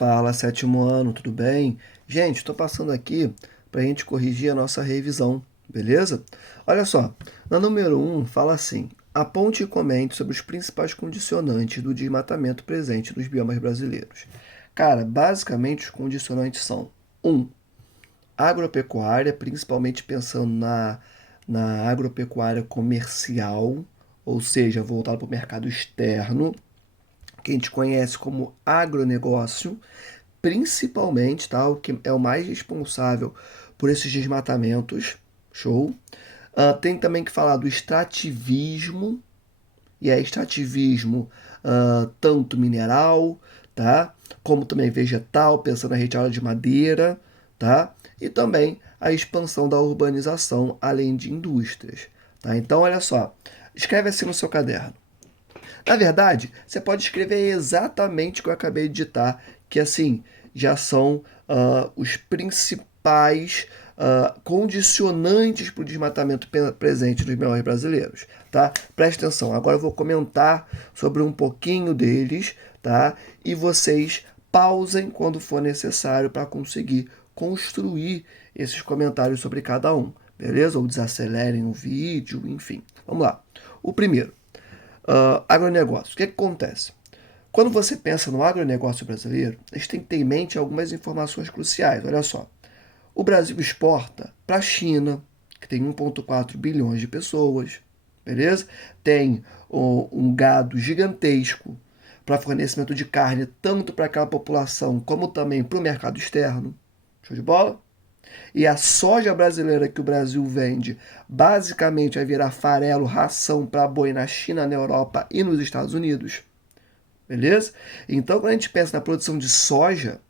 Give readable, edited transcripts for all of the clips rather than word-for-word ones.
Fala, sétimo ano, tudo bem? Gente, estou passando aqui para a gente corrigir a nossa revisão, beleza? Olha só, na número um fala assim: aponte e comente sobre os principais condicionantes do desmatamento presente nos biomas brasileiros. Cara, basicamente os condicionantes são: um, agropecuária, principalmente pensando na agropecuária comercial, ou seja, voltada para o mercado externo, que a gente conhece como agronegócio, principalmente, tá? O que é o mais responsável por esses desmatamentos, show? Tem também que falar do extrativismo, e é extrativismo tanto mineral, tá? Como também vegetal, pensando na retirada de madeira, tá? E também a expansão da urbanização, além de indústrias, tá? Então, olha só, escreve assim no seu caderno. Na verdade, você pode escrever exatamente o que eu acabei de digitar, que assim já são os principais condicionantes para o desmatamento presente dos menores brasileiros, tá? Presta atenção. Agora eu vou comentar sobre um pouquinho deles, tá? E vocês pausem quando for necessário para conseguir construir esses comentários sobre cada um, beleza? Ou desacelerem o vídeo, enfim. Vamos lá. O primeiro. Agronegócio. O que acontece? Quando você pensa no agronegócio brasileiro, a gente tem que ter em mente algumas informações cruciais. Olha só. O Brasil exporta para a China, que tem 1,4 bilhões de pessoas, beleza? Tem um gado gigantesco para fornecimento de carne, tanto para aquela população como também para o mercado externo. Show de bola? E a soja brasileira que o Brasil vende basicamente vai virar farelo, ração para boi na China, na Europa e nos Estados Unidos. Beleza? Então, quando a gente pensa na produção de soja,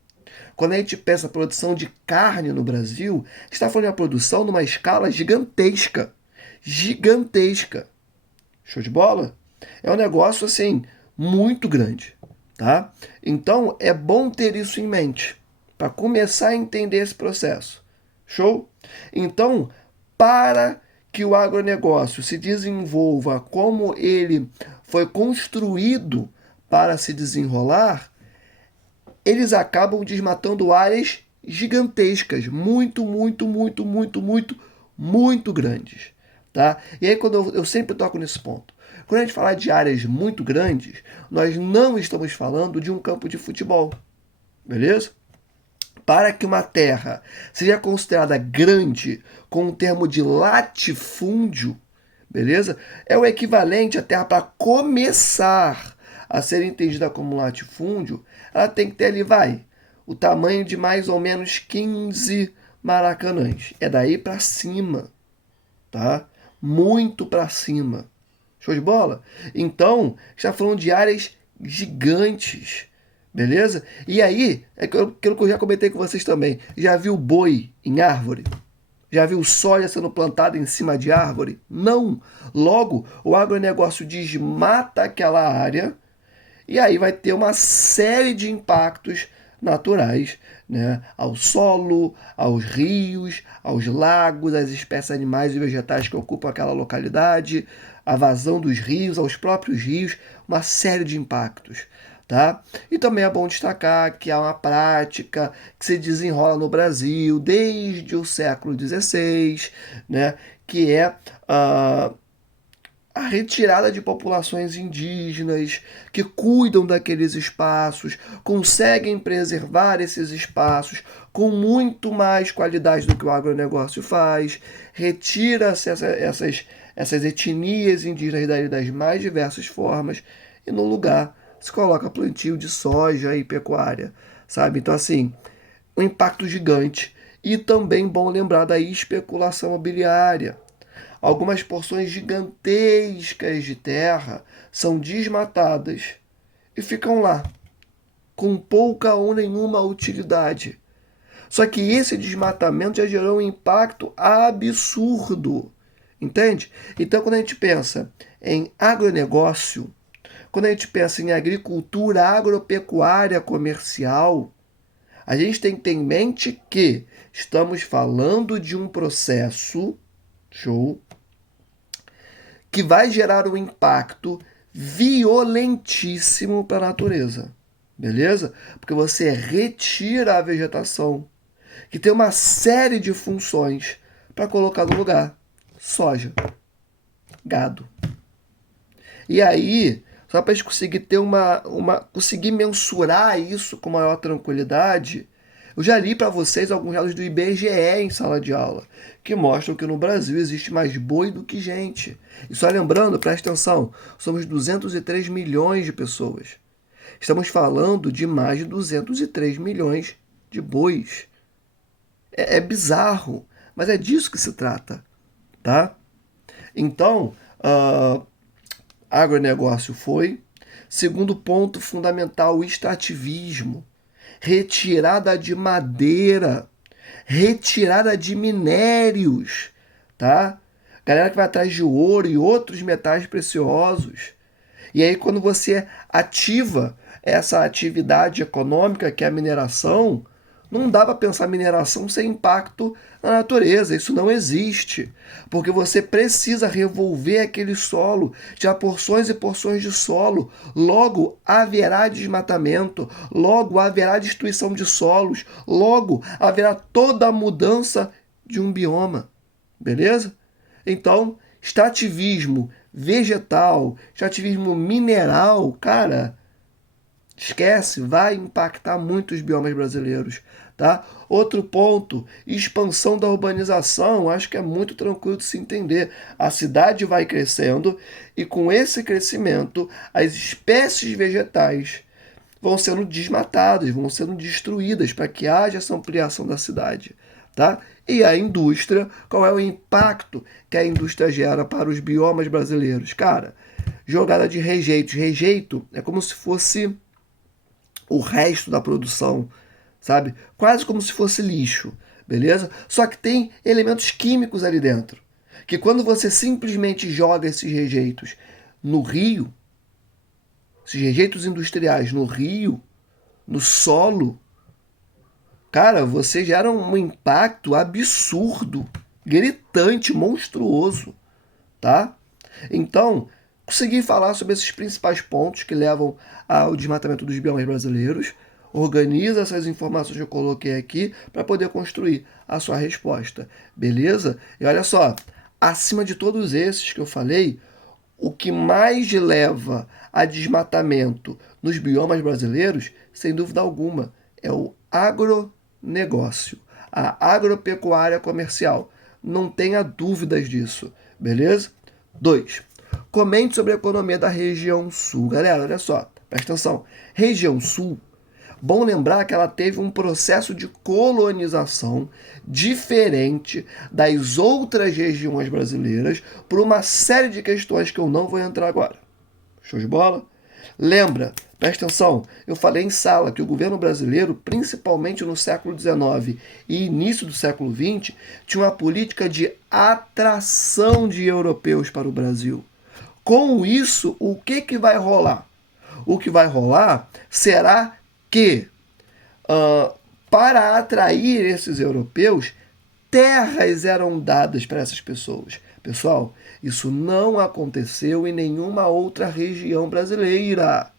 quando a gente pensa na produção de carne no Brasil, a gente está falando de uma produção numa escala gigantesca. Gigantesca. Show de bola? É um negócio assim muito grande, tá? Então é bom ter isso em mente para começar a entender esse processo. Show? Então, para que o agronegócio se desenvolva como ele foi construído para se desenrolar, eles acabam desmatando áreas gigantescas, muito grandes, tá? E aí quando eu sempre toco nesse ponto, quando a gente fala de áreas muito grandes, nós não estamos falando de um campo de futebol, beleza? Para que uma terra seja considerada grande com o termo de latifúndio, beleza? É o equivalente à terra para começar a ser entendida como latifúndio, ela tem que ter ali, vai, o tamanho de mais ou menos 15 maracanãs. É daí para cima, tá? Muito para cima. Show de bola? Então, está falando de áreas gigantes, beleza? E aí, é aquilo que eu já comentei com vocês também. Já viu boi em árvore? Já viu soja sendo plantada em cima de árvore? Não. Logo, o agronegócio desmata aquela área e aí vai ter uma série de impactos naturais, né? Ao solo, aos rios, aos lagos, às espécies animais e vegetais que ocupam aquela localidade, a vazão dos rios, aos próprios rios, uma série de impactos. Tá? E também é bom destacar que há uma prática que se desenrola no Brasil desde o século XVI, né? Que é a retirada de populações indígenas que cuidam daqueles espaços, conseguem preservar esses espaços com muito mais qualidade do que o agronegócio faz, retira-se essas etnias indígenas das mais diversas formas e no lugar se coloca plantio de soja e pecuária, sabe? Então, assim, um impacto gigante. E também bom lembrar da especulação imobiliária. Algumas porções gigantescas de terra são desmatadas e ficam lá, com pouca ou nenhuma utilidade. Só que esse desmatamento já gerou um impacto absurdo, entende? Então, quando a gente pensa em agronegócio, quando a gente pensa em agricultura agropecuária comercial, a gente tem que ter em mente que estamos falando de um processo, show, que vai gerar um impacto violentíssimo para a natureza. beleza? Porque você retira a vegetação, que tem uma série de funções para colocar no lugar. Soja, gado. E aí, só para a gente conseguir ter conseguir mensurar isso com maior tranquilidade, eu já li para vocês alguns dados do IBGE em sala de aula, que mostram que no Brasil existe mais boi do que gente. E só lembrando, presta atenção, somos 203 milhões de pessoas. Estamos falando de mais de 203 milhões de bois. É bizarro, mas é disso que se trata, tá? Então, agronegócio foi. Segundo ponto fundamental, o extrativismo. Retirada de madeira, retirada de minérios, tá? Galera que vai atrás de ouro e outros metais preciosos. E aí, quando você ativa essa atividade econômica, que é a mineração, não dá para pensar mineração sem impacto na natureza. Isso não existe. Porque você precisa revolver aquele solo, tirar porções e porções de solo. Logo, haverá desmatamento. Logo, haverá destruição de solos. Logo, haverá toda a mudança de um bioma. Beleza? Então, extrativismo vegetal, extrativismo mineral, cara, esquece, vai impactar muito os biomas brasileiros, tá? Outro ponto, expansão da urbanização, acho que é muito tranquilo de se entender. A cidade vai crescendo e com esse crescimento, as espécies vegetais vão sendo desmatadas, vão sendo destruídas para que haja essa ampliação da cidade, tá? E a indústria, qual é o impacto que a indústria gera para os biomas brasileiros? Cara, jogada de rejeitos. Rejeito é como se fosse o resto da produção, sabe? Quase como se fosse lixo, beleza? Só que tem elementos químicos ali dentro, que quando você simplesmente joga esses rejeitos no rio, esses rejeitos industriais no rio, no solo, cara, você gera um impacto absurdo, gritante, monstruoso, tá? Então, consegui falar sobre esses principais pontos que levam ao desmatamento dos biomas brasileiros. Organiza essas informações que eu coloquei aqui para poder construir a sua resposta, beleza? E olha só, acima de todos esses que eu falei, o que mais leva a desmatamento nos biomas brasileiros, sem dúvida alguma, é o agronegócio, a agropecuária comercial. Não tenha dúvidas disso, beleza? 2. Comente sobre a economia da região sul. Galera, olha só, presta atenção. Região sul, bom lembrar que ela teve um processo de colonização diferente das outras regiões brasileiras por uma série de questões que eu não vou entrar agora. Show de bola? Lembra, presta atenção, eu falei em sala que o governo brasileiro, principalmente no século XIX e início do século XX, tinha uma política de atração de europeus para o Brasil. Com isso, o que vai rolar? O que vai rolar será que, para atrair esses europeus, terras eram dadas para essas pessoas. Pessoal, isso não aconteceu em nenhuma outra região brasileira,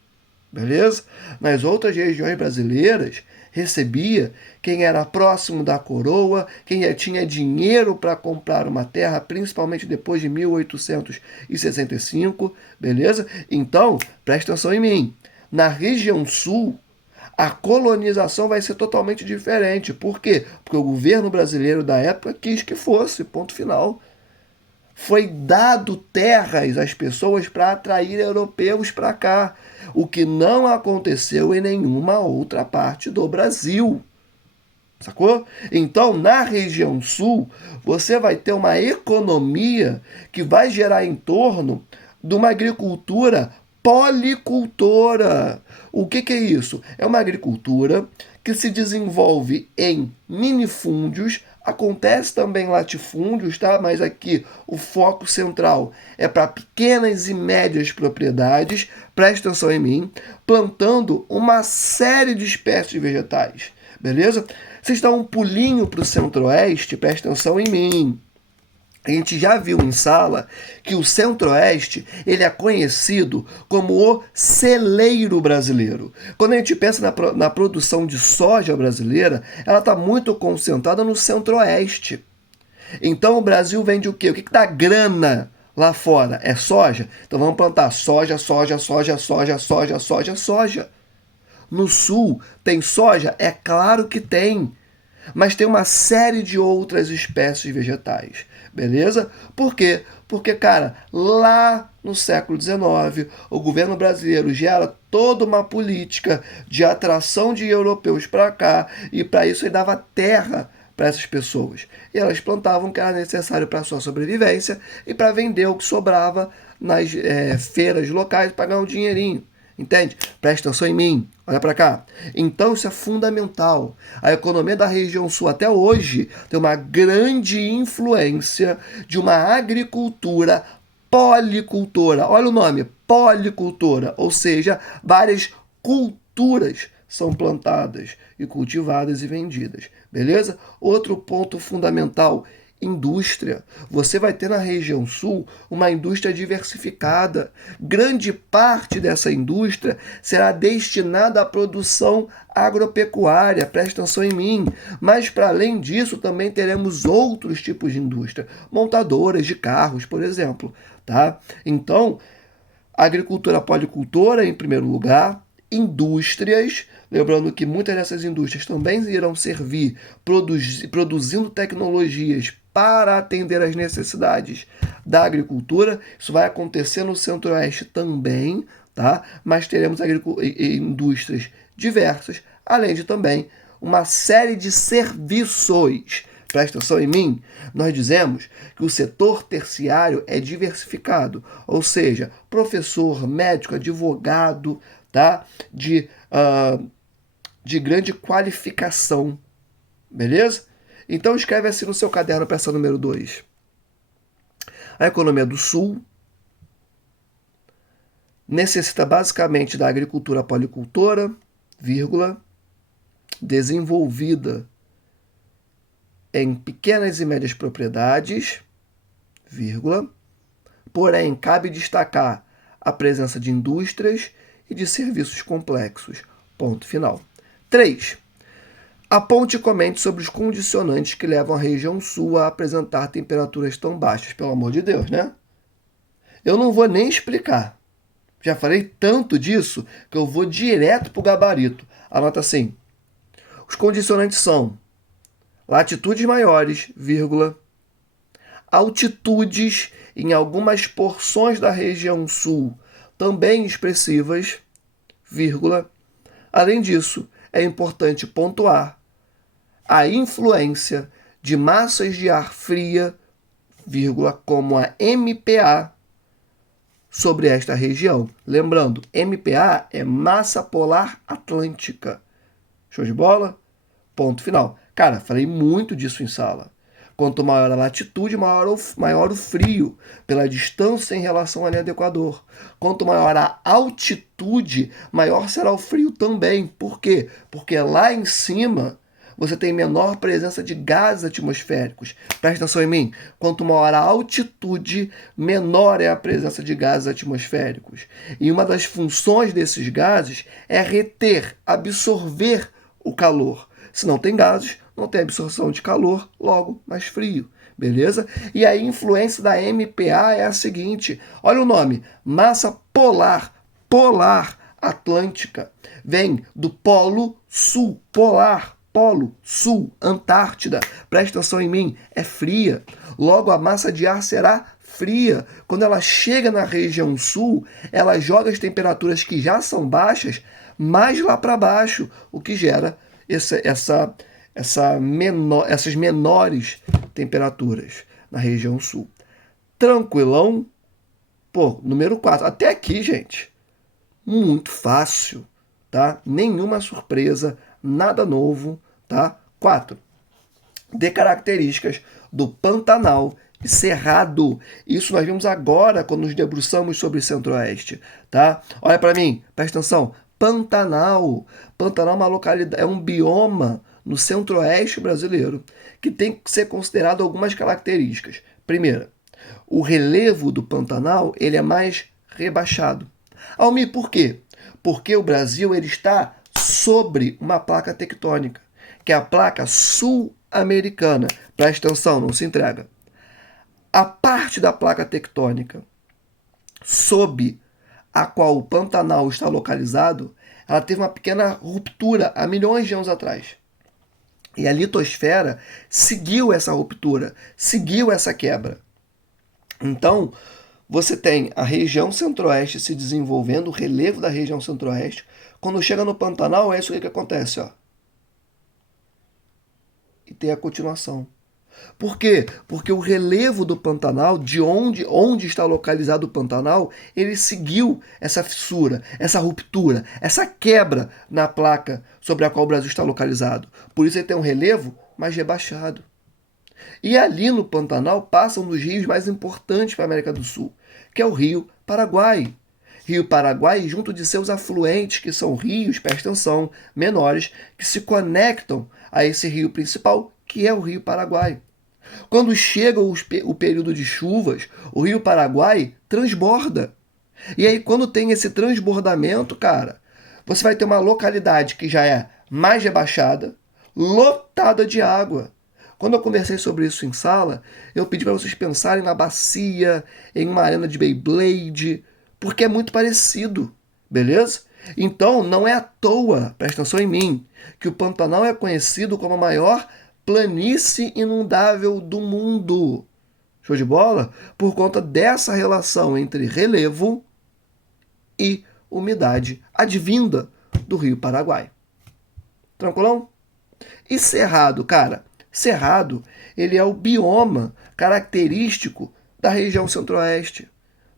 beleza? Nas outras regiões brasileiras, recebia quem era próximo da coroa, quem tinha dinheiro para comprar uma terra, principalmente depois de 1865, beleza? Então, presta atenção em mim. Na região sul, a colonização vai ser totalmente diferente. Por quê? Porque o governo brasileiro da época quis que fosse, ponto final. Foi dado terras às pessoas para atrair europeus para cá, o que não aconteceu em nenhuma outra parte do Brasil. Sacou? Então, na região sul, você vai ter uma economia que vai gerar em torno de uma agricultura policultora. O que é isso? É uma agricultura que se desenvolve em minifúndios, acontece também latifúndios, tá? Mas aqui o foco central é para pequenas e médias propriedades, presta atenção em mim, plantando uma série de espécies vegetais, beleza? Vocês dão um pulinho para o centro-oeste, presta atenção em mim. A gente já viu em sala que o Centro-Oeste ele é conhecido como o celeiro brasileiro. Quando a gente pensa na produção de soja brasileira, ela está muito concentrada no Centro-Oeste. Então o Brasil vende o quê? O que dá grana lá fora? É soja? Então vamos plantar soja, soja, soja, soja, soja, soja, soja. No Sul tem soja? É claro que tem. Mas tem uma série de outras espécies vegetais, beleza? Por quê? Porque, cara, lá no século XIX, o governo brasileiro gera toda uma política de atração de europeus para cá, e para isso ele dava terra para essas pessoas. E elas plantavam o que era necessário para a sua sobrevivência e para vender o que sobrava nas feiras locais para ganhar um dinheirinho. Entende? Presta atenção em mim. Olha para cá. Então isso é fundamental. A economia da região sul até hoje tem uma grande influência de uma agricultura policultora. Olha o nome, policultora, ou seja, várias culturas são plantadas e cultivadas e vendidas. Beleza? Outro ponto fundamental, indústria. Você vai ter na região sul uma indústria diversificada. Grande parte dessa indústria será destinada à produção agropecuária, presta atenção em mim. Mas, para além disso, também teremos outros tipos de indústria, montadoras de carros, por exemplo. Tá? Então, agricultura policultora, em primeiro lugar, indústrias, lembrando que muitas dessas indústrias também irão servir produzindo tecnologias para atender às necessidades da agricultura. Isso vai acontecer no Centro-Oeste também, tá? Mas teremos indústrias diversas, além de também uma série de serviços. Presta atenção em mim, nós dizemos que o setor terciário é diversificado, ou seja, professor, médico, advogado, tá? De grande qualificação, beleza? Então escreve assim no seu caderno, peça número 2. A economia do Sul necessita basicamente da agricultura policultora, vírgula, desenvolvida em pequenas e médias propriedades, vírgula, porém cabe destacar a presença de indústrias e de serviços complexos. Ponto final. 3. Aponte e comente sobre os condicionantes que levam a região sul a apresentar temperaturas tão baixas. Pelo amor de Deus, né? Eu não vou nem explicar. Já falei tanto disso que eu vou direto para o gabarito. Anota assim. Os condicionantes são latitudes maiores, vírgula, altitudes em algumas porções da região sul também expressivas, vírgula. Além disso, é importante pontuar a influência de massas de ar fria, vírgula, como a MPA, sobre esta região. Lembrando, MPA é massa polar atlântica. Show de bola? Ponto final. Cara, falei muito disso em sala. Quanto maior a latitude, maior o frio, pela distância em relação à linha do Equador. Quanto maior a altitude, maior será o frio também. Por quê? Porque lá em cima você tem menor presença de gases atmosféricos. Presta atenção em mim. Quanto maior a altitude, menor é a presença de gases atmosféricos. E uma das funções desses gases é reter, absorver o calor. Se não tem gases, não tem absorção de calor, logo mais frio. Beleza? E a influência da MPA é a seguinte. Olha o nome. Massa polar atlântica. Vem do polo sul, polar. Polo Sul, Antártida, presta atenção em mim, é fria. Logo, a massa de ar será fria. Quando ela chega na região sul, ela joga as temperaturas que já são baixas mais lá para baixo, o que gera essas menores temperaturas na região sul. Tranquilão? Pô, número 4. Até aqui, gente, muito fácil, tá? Nenhuma surpresa, nada novo, tá? 4. Dê características do Pantanal e Cerrado. Isso nós vimos agora quando nos debruçamos sobre o Centro-Oeste, tá? Olha para mim, presta atenção. Pantanal. Pantanal é uma localidade, é um bioma no Centro-Oeste brasileiro que tem que ser considerado algumas características. Primeira, o relevo do Pantanal ele é mais rebaixado. Almir, por quê? Porque o Brasil ele está sobre uma placa tectônica, que é a placa sul-americana. Presta atenção, não se entrega. A parte da placa tectônica sob a qual o Pantanal está localizado, ela teve uma pequena ruptura há milhões de anos atrás. E a litosfera seguiu essa ruptura, seguiu essa quebra. Então, você tem a região centro-oeste se desenvolvendo, o relevo da região centro-oeste. Quando chega no Pantanal, é isso que acontece, ó. E tem a continuação. Por quê? Porque o relevo do Pantanal, de onde está localizado o Pantanal, ele seguiu essa fissura, essa ruptura, essa quebra na placa sobre a qual o Brasil está localizado. Por isso ele tem um relevo mais rebaixado. E ali no Pantanal passam um dos rios mais importantes para a América do Sul, que é o Rio Paraguai. Rio Paraguai, junto de seus afluentes, que são rios, presta atenção, menores, que se conectam a esse rio principal, que é o Rio Paraguai. Quando chega o período de chuvas, o Rio Paraguai transborda. E aí, quando tem esse transbordamento, cara, você vai ter uma localidade que já é mais rebaixada, lotada de água. Quando eu conversei sobre isso em sala, eu pedi para vocês pensarem na bacia, em uma arena de Beyblade, porque é muito parecido, beleza? Então, não é à toa, presta atenção em mim, que o Pantanal é conhecido como a maior planície inundável do mundo. Show de bola? Por conta dessa relação entre relevo e umidade advinda do Rio Paraguai. Tranquilão? E cerrado, cara? Cerrado, ele é o bioma característico da região centro-oeste.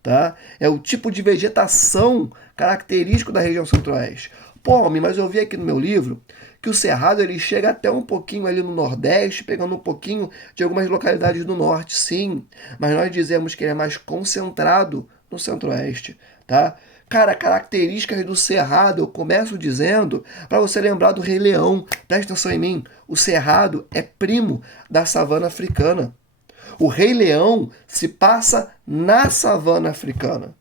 Tá? É o tipo de vegetação característico da região centro-oeste. Pô, mas eu vi aqui no meu livro que o cerrado ele chega até um pouquinho ali no nordeste, pegando um pouquinho de algumas localidades do norte, sim. Mas nós dizemos que ele é mais concentrado no centro-oeste, tá? Cara, características do cerrado, eu começo dizendo para você lembrar do Rei Leão. Presta atenção em mim. O cerrado é primo da savana africana. O Rei Leão se passa na savana africana.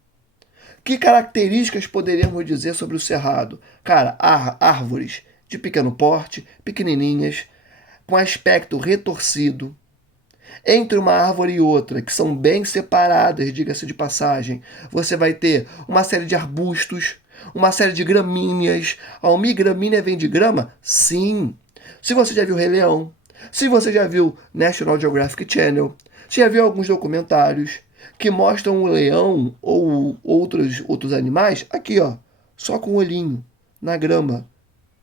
Que características poderíamos dizer sobre o cerrado? Cara, árvores de pequeno porte, pequenininhas, com aspecto retorcido. Entre uma árvore e outra, que são bem separadas, diga-se de passagem, você vai ter uma série de arbustos, uma série de gramíneas. Almir, gramínea vem de grama? Sim. Se você já viu Rei Leão, se você já viu National Geographic Channel, se já viu alguns documentários que mostram o leão ou outros animais, aqui ó, só com o olhinho, na grama,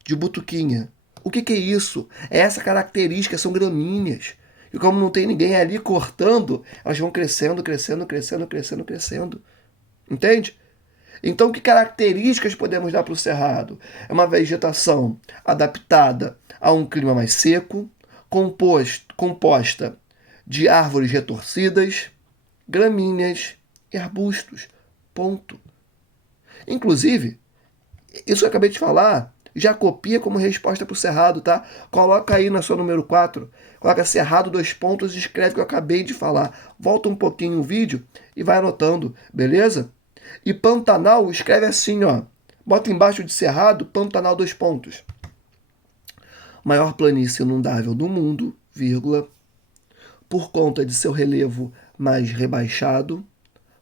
de butuquinha. O que é isso? É essa característica, são gramíneas. E como não tem ninguém ali cortando, elas vão crescendo, crescendo, crescendo, crescendo, crescendo. Entende? Então, que características podemos dar para o cerrado? É uma vegetação adaptada a um clima mais seco, composta de árvores retorcidas, gramíneas e arbustos. Ponto. Inclusive, isso que eu acabei de falar, já copia como resposta para o cerrado, tá? Coloca aí na sua número 4, coloca cerrado, 2 pontos e escreve o que eu acabei de falar. Volta um pouquinho o vídeo e vai anotando, beleza? E Pantanal, escreve assim, ó. Bota embaixo de cerrado, Pantanal, 2 pontos. Maior planície inundável do mundo, vírgula, por conta de seu relevo mais rebaixado,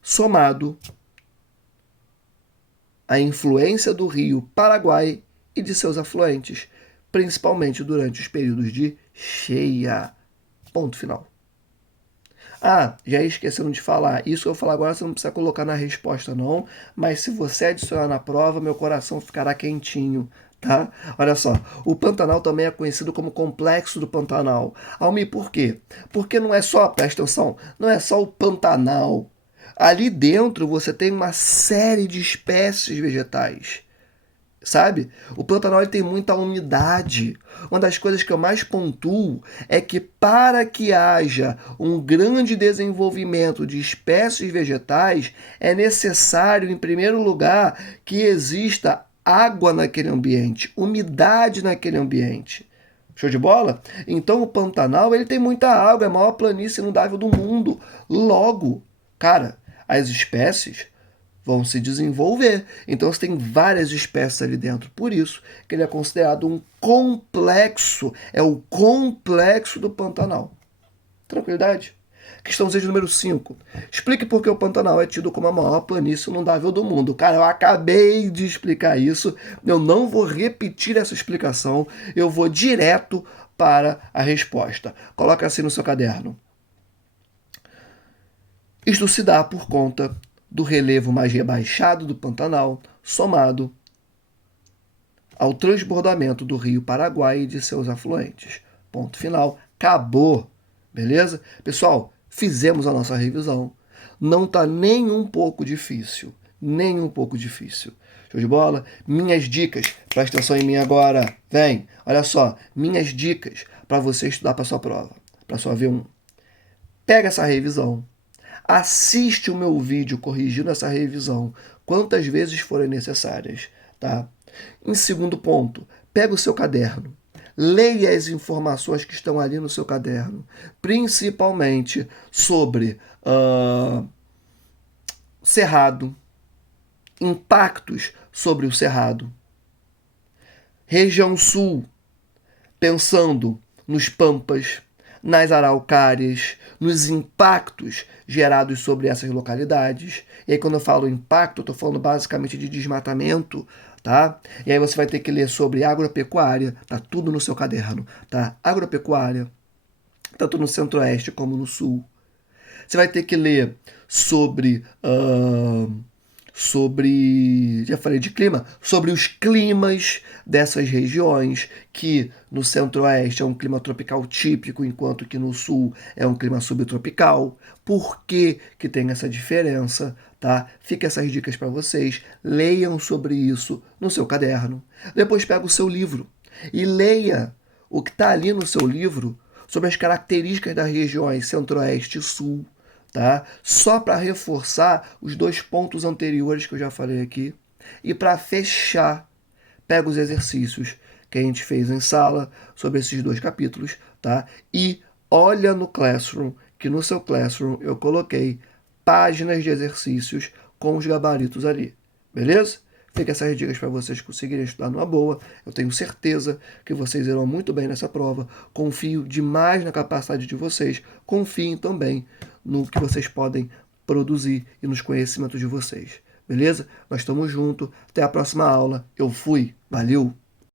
somado à influência do rio Paraguai e de seus afluentes, principalmente durante os períodos de cheia. Ponto final. Ah, já esqueceram de falar. Isso que eu vou falar agora você não precisa colocar na resposta não, mas se você adicionar na prova, meu coração ficará quentinho, tá? Olha só, o Pantanal também é conhecido como Complexo do Pantanal. Almir, por quê? Porque não é só, presta atenção, não é só o Pantanal. Ali dentro você tem uma série de espécies vegetais. Sabe? O Pantanal ele tem muita umidade. Uma das coisas que eu mais pontuo é que para que haja um grande desenvolvimento de espécies vegetais, é necessário, em primeiro lugar, que exista água naquele ambiente, umidade naquele ambiente. Show de bola? Então o Pantanal ele tem muita água, é a maior planície inundável do mundo. Logo, cara, as espécies vão se desenvolver. Então você tem várias espécies ali dentro. Por isso que ele é considerado um complexo. É o complexo do Pantanal. Tranquilidade? Questãozinha de número 5. Explique por que o Pantanal é tido como a maior planície inundável do mundo. Cara, eu acabei de explicar isso. Eu não vou repetir essa explicação. Eu vou direto para a resposta. Coloca assim no seu caderno. Isto se dá por conta do relevo mais rebaixado do Pantanal, somado ao transbordamento do rio Paraguai e de seus afluentes. Ponto final. Acabou. Beleza? Pessoal, fizemos a nossa revisão. Não está nem um pouco difícil. Nem um pouco difícil. Show de bola? Minhas dicas. Presta atenção em mim agora. Vem. Olha só. Minhas dicas para você estudar para sua prova. Para sua V1. Pega essa revisão. Assiste o meu vídeo corrigindo essa revisão quantas vezes forem necessárias, tá? Em segundo ponto, pega o seu caderno, leia as informações que estão ali no seu caderno, principalmente sobre Cerrado, impactos sobre o Cerrado, região sul, pensando nos Pampas, nas araucárias, nos impactos gerados sobre essas localidades. E aí, quando eu falo impacto, eu estou falando basicamente de desmatamento, tá? E aí você vai ter que ler sobre agropecuária, tá tudo no seu caderno, tá? Agropecuária, tanto no centro-oeste como no sul. Você vai ter que ler sobre já falei de clima, sobre os climas dessas regiões, que no centro-oeste é um clima tropical típico, enquanto que no sul é um clima subtropical. Por que que tem essa diferença, tá? Fica essas dicas para vocês, leiam sobre isso no seu caderno. Depois pega o seu livro e leia o que está ali no seu livro sobre as características das regiões centro-oeste e sul, tá? Só para reforçar os 2 pontos anteriores que eu já falei aqui. E para fechar, pega os exercícios que a gente fez em sala sobre esses 2 capítulos, tá? E olha no Classroom, que no seu Classroom eu coloquei páginas de exercícios com os gabaritos ali. Beleza? Fica essas dicas para vocês conseguirem estudar numa boa. Eu tenho certeza que vocês irão muito bem nessa prova. Confio demais na capacidade de vocês. Confiem também no que vocês podem produzir e nos conhecimentos de vocês. Beleza? Nós estamos juntos. Até a próxima aula. Eu fui. Valeu!